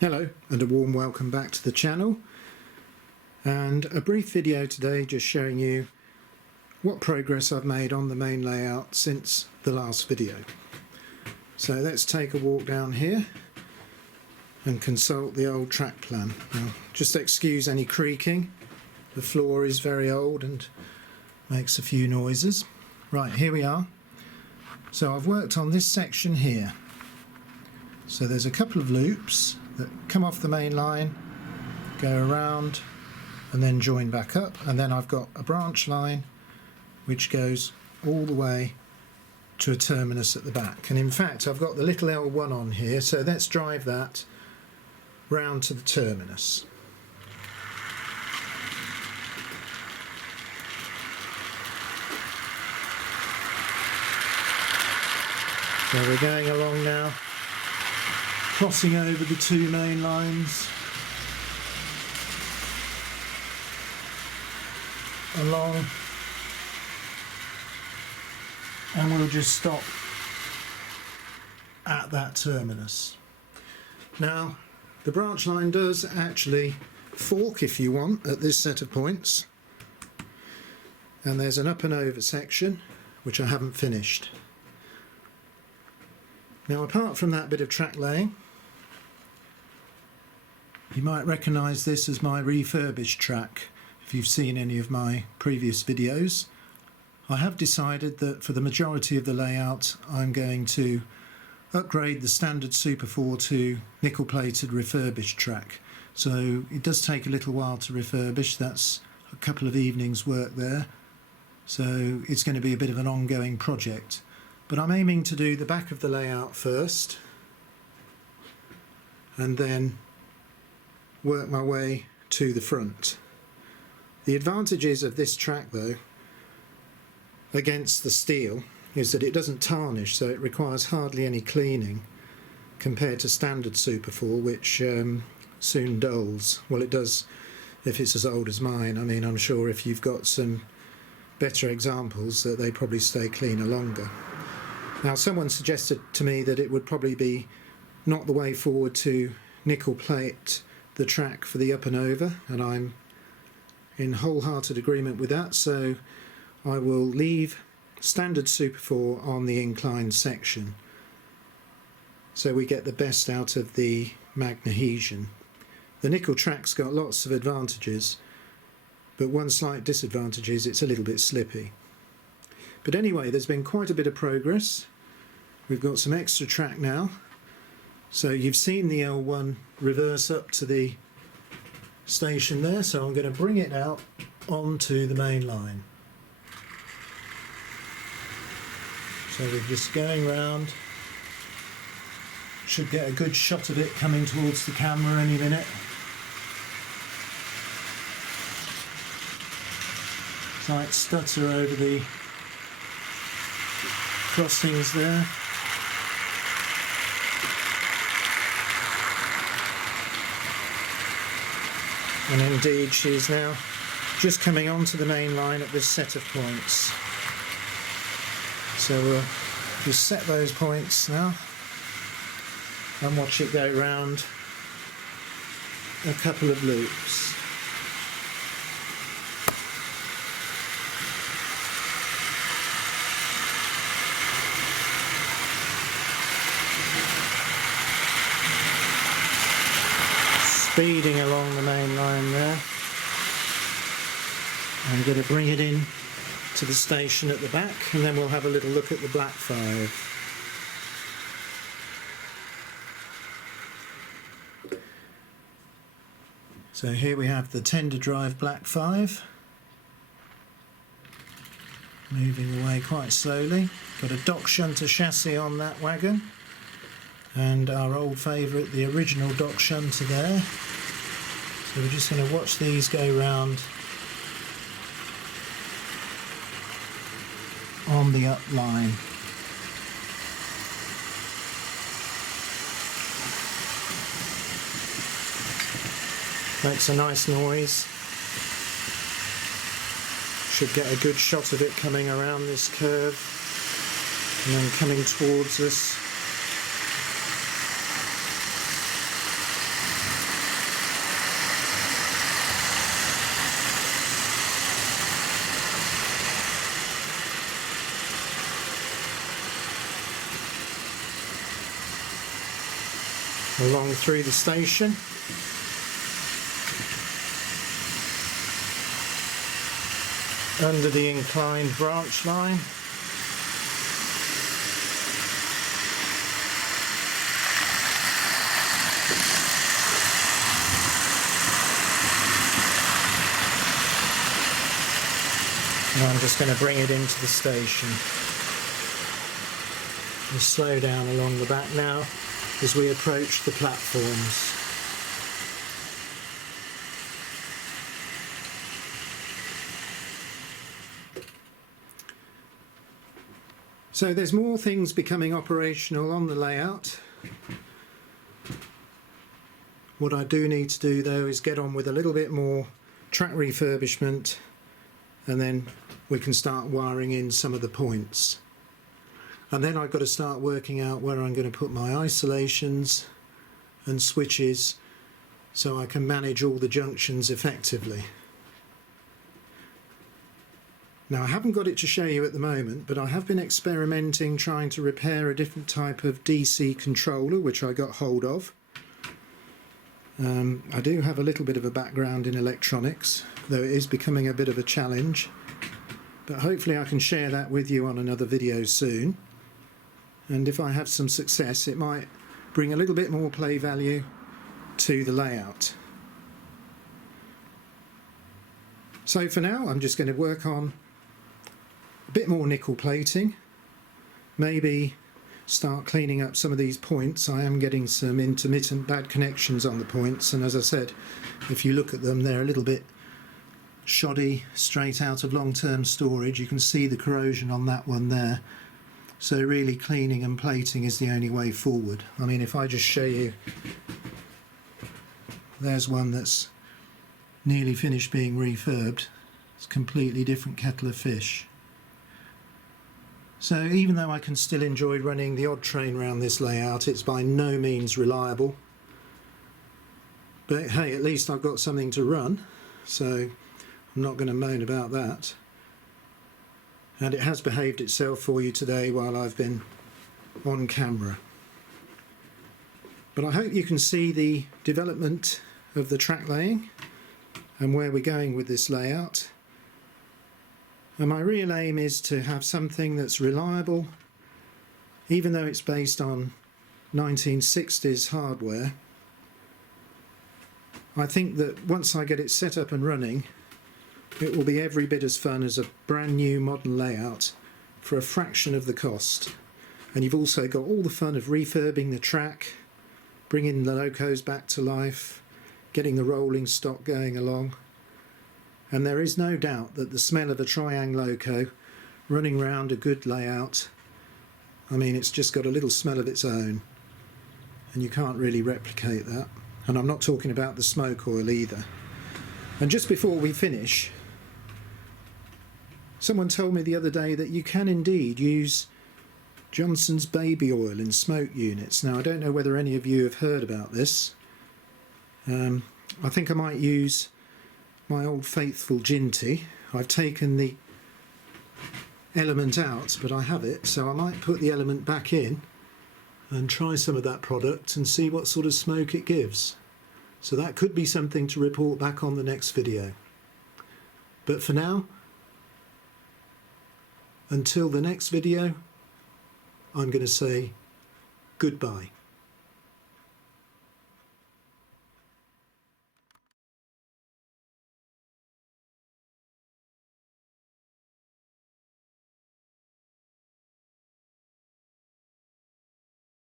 Hello and a warm welcome back to the channel, and a brief video today just showing you what progress I've made on the main layout since the last video. So let's take a walk down here and consult the old track plan. Now just excuse any creaking, the floor is very old and makes a few noises. Right, here we are. So I've worked on this section here. So there's a couple of loops that come off the main line, go around and then join back up, and then I've got a branch line which goes all the way to a terminus at the back. And in fact I've got the little L1 on here, so let's drive that round to the terminus. So we're going along now, crossing over the two main lines, along, and we'll just stop at that terminus. Now the branch line does actually fork, if you want, at this set of points, and there's an up and over section which I haven't finished. Now apart from that bit of track laying, you might recognise this as my refurbished track if you've seen any of my previous videos. I have decided that for the majority of the layout I'm going to upgrade the standard Super 4 to nickel plated refurbished track. So it does take a little while to refurbish, that's a couple of evenings work there, so it's going to be a bit of an ongoing project. But I'm aiming to do the back of the layout first and then work my way to the front. The advantages of this track though against the steel is that it doesn't tarnish, so it requires hardly any cleaning compared to standard Super 4, which soon dulls. Well, it does if it's as old as mine. I mean, I'm sure if you've got some better examples that they probably stay cleaner longer. Now someone suggested to me that it would probably be not the way forward to nickel plate the track for the up and over, and I'm in wholehearted agreement with that, so I will leave standard Super 4 on the inclined section so we get the best out of the magnesium. The nickel track's got lots of advantages, but one slight disadvantage is it's a little bit slippy. But anyway, there's been quite a bit of progress. We've got some extra track now. So you've seen the L1 reverse up to the station there, so I'm going to bring it out onto the main line. So we're just going round. Should get a good shot of it coming towards the camera any minute. Slight stutter over the crossings there. And indeed she's now just coming onto the main line at this set of points. So we'll just set those points now and watch it go round a couple of loops. Speeding along the main line there. I'm going to bring it in to the station at the back, and then we'll have a little look at the Black 5. So here we have the tender drive Black 5, moving away quite slowly. Got a dock shunter chassis on that wagon, and our old favourite, the original dock shunter there. So we're just going to watch these go round on the up line. Makes a nice noise. Should get a good shot of it coming around this curve and then coming towards us. along through the station. Under the inclined branch line. And I'm just going to bring it into the station. And slow down along the back now as we approach the platforms. So there's more things becoming operational on the layout. What I do need to do though is get on with a little bit more track refurbishment, and then we can start wiring in some of the points. And then I've got to start working out where I'm going to put my isolations and switches so I can manage all the junctions effectively. Now I haven't got it to show you at the moment, but I have been experimenting trying to repair a different type of DC controller which I got hold of. I do have a little bit of a background in electronics, though it is becoming a bit of a challenge, but hopefully I can share that with you on another video soon, and if I have some success it might bring a little bit more play value to the layout. So for now I'm just going to work on a bit more nickel plating, maybe start cleaning up some of these points. I am getting some intermittent bad connections on the points, and as I said, if you look at them they're a little bit shoddy, straight out of long-term storage. You can see the corrosion on that one there, so really cleaning and plating is the only way forward. I mean, if I just show you, there's one that's nearly finished being refurbed. It's a completely different kettle of fish. So even though I can still enjoy running the odd train around this layout, it's by no means reliable. But hey, at least I've got something to run, so I'm not going to moan about that. And it has behaved itself for you today while I've been on camera. But I hope you can see the development of the track laying and where we're going with this layout. And my real aim is to have something that's reliable, even though it's based on 1960s hardware. I think that once I get it set up and running, it will be every bit as fun as a brand new modern layout for a fraction of the cost. And you've also got all the fun of refurbing the track, bringing the locos back to life, getting the rolling stock going along. And there is no doubt that the smell of a Triang loco running round a good layout, I mean, it's just got a little smell of its own, and you can't really replicate that. And I'm not talking about the smoke oil either. And just before we finish, someone told me the other day that you can indeed use Johnson's baby oil in smoke units. Now I don't know whether any of you have heard about this. I think I might use my old faithful Ginty. I've taken the element out, but I have it, so I might put the element back in and try some of that product and see what sort of smoke it gives. So that could be something to report back on the next video. But for now, until the next video, I'm going to say goodbye.